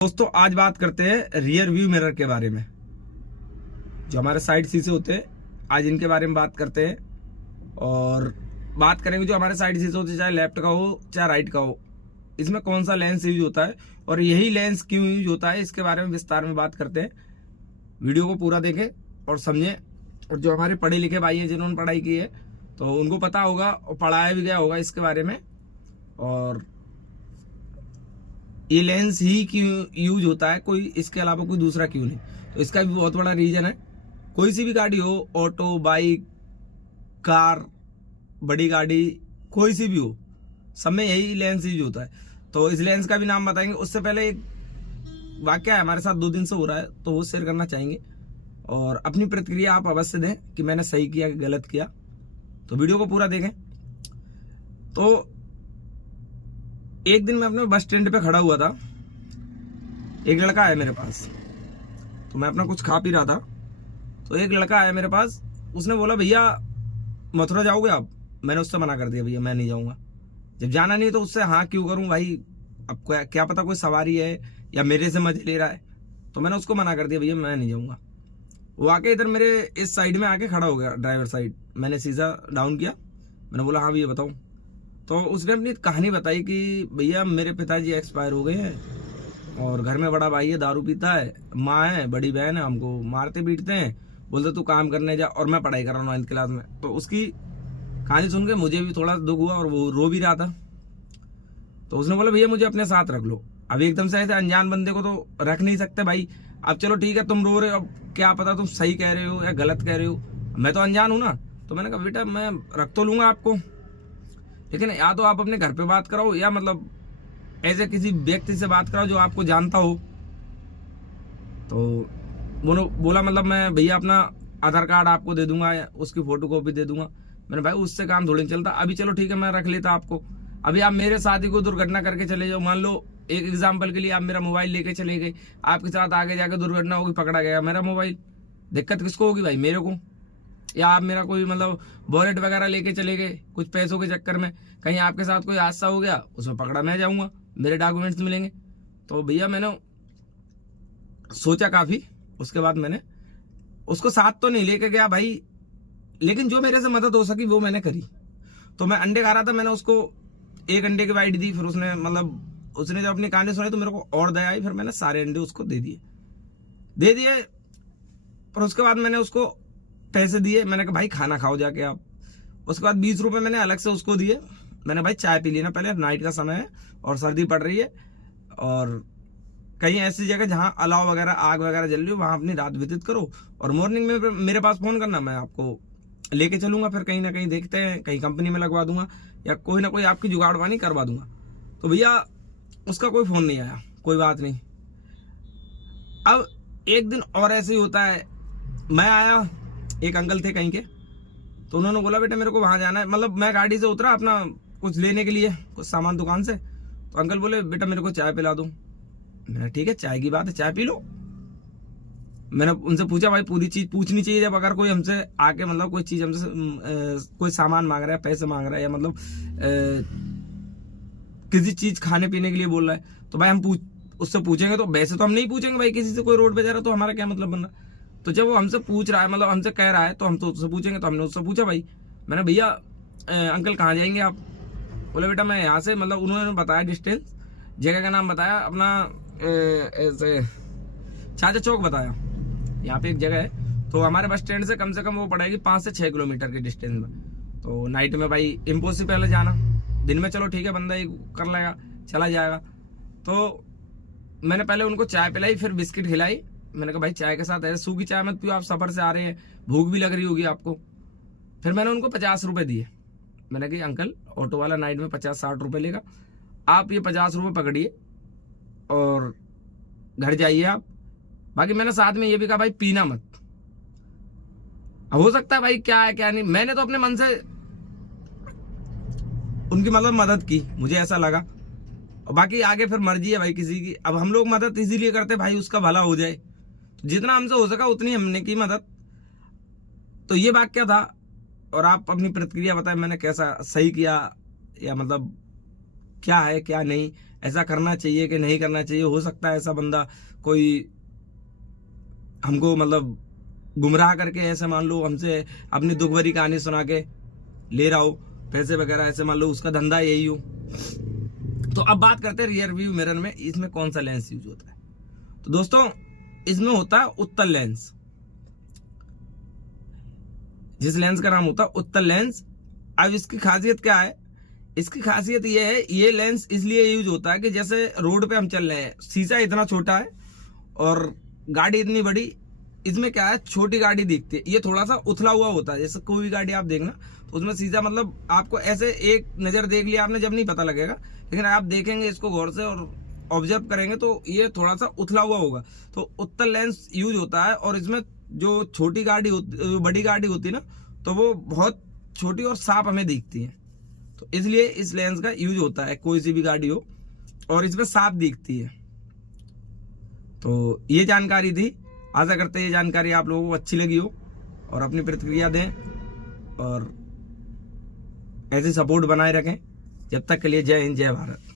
दोस्तों आज बात करते हैं रियर व्यू मिरर के बारे में। जो हमारे साइड शीशे होते हैं आज इनके बारे में बात करते हैं। और बात करेंगे जो हमारे साइड शीशे होते हैं, चाहे लेफ्ट का हो चाहे राइट का हो, इसमें कौन सा लेंस यूज होता है और यही लेंस क्यों यूज होता है, इसके बारे में विस्तार में बात करते हैं। वीडियो को पूरा देखें और समझें। और जो हमारे पढ़े लिखे भाई हैं जिन्होंने पढ़ाई की है तो उनको पता होगा और पढ़ाया भी गया होगा इसके बारे में। और ये लेंस ही क्यों यूज होता है, कोई इसके अलावा कोई दूसरा क्यों नहीं, तो इसका भी बहुत बड़ा रीजन है। कोई सी भी गाड़ी हो, ऑटो, बाइक, कार, बड़ी गाड़ी, कोई सी भी हो, सब में यही लेंस यूज होता है। तो इस लेंस का भी नाम बताएंगे। उससे पहले एक वाकया है हमारे साथ 2 दिन से हो रहा है तो वो शेयर करना चाहेंगे। और अपनी प्रतिक्रिया आप अवश्य दें कि मैंने सही किया कि गलत किया। तो वीडियो को पूरा देखें। तो एक दिन मैं अपने बस स्टैंड पे खड़ा हुआ था, एक लड़का आया मेरे पास, तो मैं अपना कुछ खा पी रहा था। तो एक लड़का आया मेरे पास, उसने बोला भैया मथुरा जाओगे आप? मैंने उससे मना कर दिया, भैया मैं नहीं जाऊंगा। जब जाना नहीं तो उससे हाँ क्यों करूं भाई, अब क्या पता कोई सवारी है या मेरे से मजे ले रहा है। तो मैंने उसको मना कर दिया, भैया मैं नहीं जाऊंगा। वो आके इधर मेरे इस साइड में आके खड़ा हो गया, ड्राइवर साइड। मैंने शीशा डाउन किया, मैंने बोला हाँ भैया बताऊं। तो उसने अपनी कहानी बताई कि भैया मेरे पिताजी एक्सपायर हो गए हैं और घर में बड़ा भाई है, दारू पीता है, माँ है, बड़ी बहन है, हमको मारते पीटते हैं, बोलते तू काम करने जा, और मैं पढ़ाई कर रहा हूँ 9th क्लास में। तो उसकी कहानी सुन के मुझे भी थोड़ा दुख हुआ और वो रो भी रहा था। तो उसने बोला भैया मुझे अपने साथ रख लो। अब एकदम से ऐसे अनजान बंदे को तो रख नहीं सकते भाई। अब चलो ठीक है तुम रो रहे हो, अब क्या पता तुम सही कह रहे हो या गलत कह रहे हो, मैं तो अनजान हूं ना। तो मैंने कहा बेटा मैं रख तो लूंगा आपको, लेकिन या तो आप अपने घर पे बात कराओ या मतलब ऐसे किसी व्यक्ति से बात कराओ जो आपको जानता हो। तो बोला मतलब मैं भैया अपना आधार कार्ड आपको दे दूंगा या उसकी फोटो कॉपी दे दूंगा। मैंने भाई उससे काम थोड़ी नहीं चलता। अभी चलो ठीक है मैं रख लेता आपको। अभी आप मेरे साथ ही कोई दुर्घटना करके चले जाओ, मान लो एक एग्जाम्पल के लिए आप मेरा मोबाइल लेके चले गए, आपके साथ आगे जाके दुर्घटना होगी, पकड़ा गया मेरा मोबाइल, दिक्कत किसको होगी भाई, मेरे को। या आप मेरा कोई मतलब वॉलेट वगैरह लेके चले गए कुछ पैसों के चक्कर में, कहीं आपके साथ कोई हादसा हो गया, उसमें पकड़ा मैं जाऊंगा, मेरे डॉक्यूमेंट्स मिलेंगे। तो भैया मैंने सोचा काफी, उसके बाद मैंने उसको साथ तो नहीं लेके गया भाई, लेकिन जो मेरे से मदद हो सकी वो मैंने करी। तो मैं अंडे खा रहा था, मैंने उसको एक अंडे की बाइट दी, फिर उसने जब अपनी कहानी सुनी तो मेरे को और दया आई, फिर मैंने सारे अंडे उसको दे दिए। पर उसके बाद मैंने उसको पैसे दिए, मैंने कहा भाई खाना खाओ जाके आप। उसके बाद 20 रुपए मैंने अलग से उसको दिए। मैंने भाई चाय पी लेना, पहले नाइट का समय है और सर्दी पड़ रही है, और कहीं ऐसी जगह जहां अलाव वगैरह आग वगैरह जल रही हो वहां अपनी रात व्यतीत करो, और मॉर्निंग में मेरे पास फोन करना, मैं आपको लेके चलूंगा, फिर कहीं ना कहीं देखते हैं, कहीं कंपनी में लगवा दूंगा या कोई ना कोई आपकी जुगाड़वानी करवा दूंगा। तो भैया उसका कोई फोन नहीं आया, कोई बात नहीं। अब एक दिन और ऐसे ही होता है, मैं आया, एक अंकल थे कहीं के, तो उन्होंने बोला बेटा मेरे को वहां जाना है। मतलब मैं गाड़ी से उतरा अपना कुछ लेने के लिए, कुछ सामान दुकान से, तो अंकल बोले बेटा मेरे को चाय पिला दो। मैंने ठीक है चाय की बात है चाय पी लो। मैंने उनसे पूछा भाई पूरी चीज पूछनी चाहिए जब अगर कोई हमसे आके मतलब कोई चीज हमसे कोई सामान मांग रहा है, पैसे मांग रहा है, या मतलब किसी चीज खाने पीने के लिए बोल रहा है, तो भाई हम उससे पूछेंगे। तो वैसे तो हम नहीं पूछेंगे भाई किसी से, कोई रोड पे जा रहा है तो हमारा क्या मतलब बन रहा। तो जब वो हमसे पूछ रहा है, मतलब हमसे कह रहा है, तो हम तो उससे पूछेंगे। तो हमने उससे पूछा भाई, मैंने भैया अंकल कहाँ जाएंगे आप? बोले बेटा मैं यहाँ से, मतलब उन्होंने बताया डिस्टेंस, जगह का नाम बताया अपना, ऐसे चाचा चौक बताया, यहाँ पे एक जगह है। तो हमारे बस स्टैंड से कम वो पड़ेगी 5 से 6 किलोमीटर के डिस्टेंस में। तो नाइट में भाई इम्पॉसिबल है जाना, दिन में चलो ठीक है बंदा ही कर लेगा, चला जाएगा। तो मैंने पहले उनको चाय पिलाई, फिर बिस्किट खिलाई। मैंने कहा भाई चाय के साथ ऐसे सूखी चाय मत पियो, आप सफर से आ रहे हैं, भूख भी लग रही होगी आपको। फिर मैंने उनको 50 रुपए दिए। मैंने कहा अंकल ऑटो वाला नाइट में 50-60 रुपए लेगा, आप ये 50 रुपए पकड़िए और घर जाइए आप। बाकी मैंने साथ में ये भी कहा भाई पीना मत। अब हो सकता है भाई क्या है क्या नहीं, मैंने तो अपने मन से उनकी मतलब मदद की, मुझे ऐसा लगा। और बाकी आगे फिर मर्जी है भाई किसी की। अब हम लोग मदद इसीलिए करते भाई उसका भला हो जाए, तो जितना हमसे हो सका उतनी हमने की मदद। तो ये वाक्य था, और आप अपनी प्रतिक्रिया बताएं मैंने कैसा सही किया, या मतलब क्या है क्या नहीं, ऐसा करना चाहिए कि नहीं करना चाहिए। हो सकता है ऐसा बंदा कोई हमको मतलब गुमराह करके ऐसे मान लो हमसे अपनी दुख भरी कहानी सुना के ले रहा हो पैसे वगैरह, ऐसे मान लो उसका धंधा यही हो। तो अब बात करते हैं रियर व्यू मिरर में इसमें कौन सा लेंस यूज होता है। तो दोस्तों इसमें होता है उत्तल लेंस, जिस लेंस का नाम होता है उत्तल लेंस। अब इसकी खासियत क्या है, इसकी खासियत ये है, ये लेंस इसलिए यूज होता है कि जैसे रोड पे हम चल रहे हैं, शीशा इतना छोटा है और गाड़ी इतनी बड़ी, इसमें क्या है छोटी गाड़ी दिखती है, ये थोड़ा सा उथला हुआ होता है। जैसे कोई भी गाड़ी आप देखना तो उसमें शीशा मतलब आपको ऐसे एक नजर देख लिया आपने जब नहीं पता लगेगा, लेकिन आप देखेंगे इसको गौर से और ऑब्जर्व करेंगे तो ये थोड़ा सा उथला हुआ होगा। तो उत्तल लेंस यूज होता है और इसमें जो छोटी गाड़ी होती, बड़ी गाड़ी होती है ना, तो वो बहुत छोटी और साफ हमें दिखती है। तो इसलिए इस लेंस का यूज होता है, कोई सी भी गाड़ी हो और इसमें साफ दिखती है। तो ये जानकारी थी, आशा करते हैं ये जानकारी आप लोगों को अच्छी लगी हो और अपनी प्रतिक्रिया दें और ऐसे सपोर्ट बनाए रखें। जब तक के लिए जय हिंद, जय भारत।